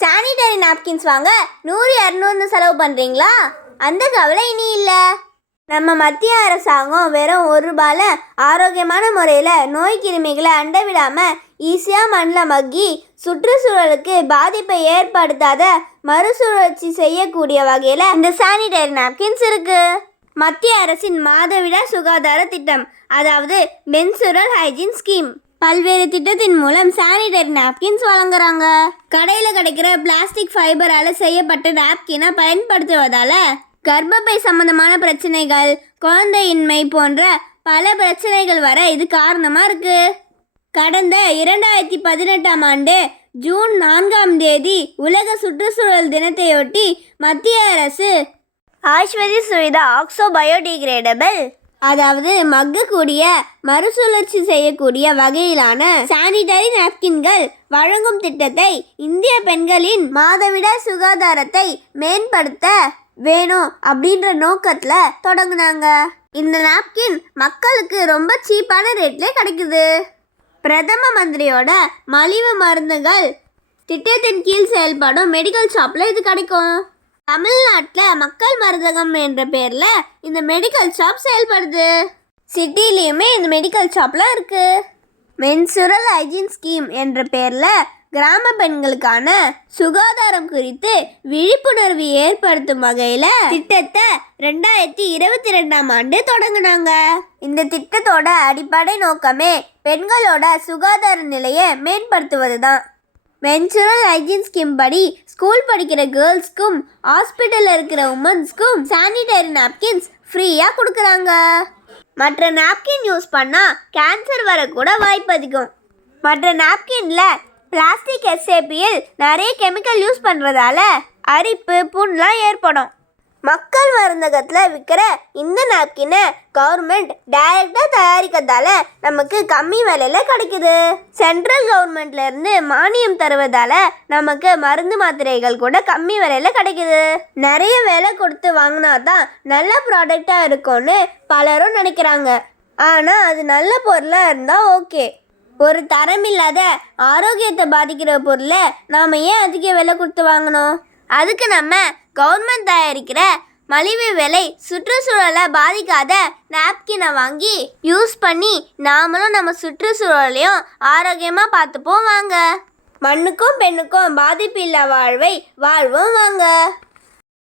Sanitary napkins வாங்க 100-200 செலவு பண்ணுறீங்களா? அந்த கவலை இனி இல்லை. நம்ம மத்திய அரசாங்கம் வெறும் ₹1 ஆரோக்கியமான முறையில் நோய் கிருமிகளை அண்ட விடாமல் ஈஸியாக மண்ணில் மக்கி சுற்றுச்சூழலுக்கு பாதிப்பை ஏற்படுத்தாத மறுசுழற்சி செய்யக்கூடிய வகையில் இந்த சானிடரி நாப்கின்ஸ் இருக்குது. மத்திய அரசின் மாதவிடா சுகாதார திட்டம், அதாவது மென்சுரல் ஹைஜீன் ஸ்கீம், பல்வேறு திட்டத்தின் மூலம் சானிடரி நாப்கின்ஸ் வழங்குறாங்க. கடையில் கிடைக்கிற பிளாஸ்டிக் ஃபைபரால் செய்யப்பட்ட நாப்கினை பயன்படுத்துவதால் கர்ப்பப்பை சம்பந்தமான பிரச்சனைகள், குழந்தையின்மை போன்ற பல பிரச்சனைகள் வர இது காரணமாக இருக்குது. கடந்த 2018ஆம் ஆண்டு ஜூன் 4ஆம் தேதி உலக சுற்றுச்சூழல் தினத்தையொட்டி மத்திய அரசு ஆயுஷ்வதி சுவிதா ஆக்ஸோ பயோடிகிரேடபிள், அதாவது மக்கக்கூடிய மறுசுழற்சி செய்யக்கூடிய வகையிலான சானிடரி நாப்கின்கள் வழங்கும் திட்டத்தை இந்திய பெண்களின் மாதவிடா சுகாதாரத்தை மேம்படுத்த வேணும் அப்படின்ற நோக்கத்தில் தொடங்கினாங்க. இந்த நாப்கின் மக்களுக்கு ரொம்ப சீப்பான ரேட்ல கிடைக்குது. பிரதம மந்திரியோட மலிவு மருந்துகள் திட்டத்தின் கீழ் செயல்படும் மெடிக்கல் ஷாப்பில் இது கிடைக்கும். தமிழ்நாட்டில் மக்கள் மருந்தகம் என்ற பேரில் இந்த மெடிக்கல் ஷாப் செயல்படுது. சிட்டிலையுமே இந்த மெடிக்கல் ஷாப்லாம் இருக்குது. மென்சுரல் ஹைஜீன் ஸ்கீம் என்ற பேரில் கிராம பெண்களுக்கான சுகாதாரம் குறித்து விழிப்புணர்வு ஏற்படுத்தும் வகையில் திட்டத்தை 2022ஆம் ஆண்டு தொடங்கினாங்க. இந்த திட்டத்தோட அடிப்படை நோக்கமே பெண்களோட சுகாதார நிலையை மேம்படுத்துவது தான். மென்சுரல் ஹைஜீன் ஸ்கீம் படி ஸ்கூல் படிக்கிற கேர்ள்ஸ்க்கும் ஹாஸ்பிட்டலில் இருக்கிற உமன்ஸ்க்கும் சானிடரி நாப்கின்ஸ் ஃப்ரீயாக கொடுக்குறாங்க. மற்ற நாப்கின் யூஸ் பண்ணால் கேன்சர் வரக்கூட வாய்ப்பு அதிகம். மற்ற நாப்கினில் பிளாஸ்டிக் எஸ்ஏபியில் நிறைய கெமிக்கல் யூஸ் பண்ணுறதால அரிப்பு, புண்லாம் ஏற்படும். மக்கள் மருந்தகத்தில் விற்கிற இந்த நாப்கினை கவர்மெண்ட் டைரெக்டாக தயாரிக்கிறதால நமக்கு கம்மி விலையில் கிடைக்குது. சென்ட்ரல் கவர்மெண்ட்லேருந்து மானியம் தருவதால் நமக்கு மருந்து மாத்திரைகள் கூட கம்மி விலையில் கிடைக்குது. நிறைய விலை கொடுத்து வாங்கினா தான் நல்ல ப்ராடக்டாக இருக்கும்னு பலரும் நினைக்கிறாங்க. ஆனால் அது நல்ல பொருளாக இருந்தால் ஓகே. ஒரு தரமில்லாத ஆரோக்கியத்தை பாதிக்கிற பொருளை நாம் ஏன் அதிக விலை கொடுத்து வாங்கணும்? அதுக்கு நம்ம கவர்மெண்ட் தயாரிக்கிற மலிவு விலை சுற்றுச்சூழலை பாதிக்காத நாப்கினை வாங்கி யூஸ் பண்ணி நாமளும் நம்ம சுற்றுச்சூழலையும் ஆரோக்கியமாக பார்த்துப்போம் வாங்க. மண்ணுக்கும் பெண்ணுக்கும் பாதிப்பு இல்லா வாழ்வை வாழ்வோம் வாங்க.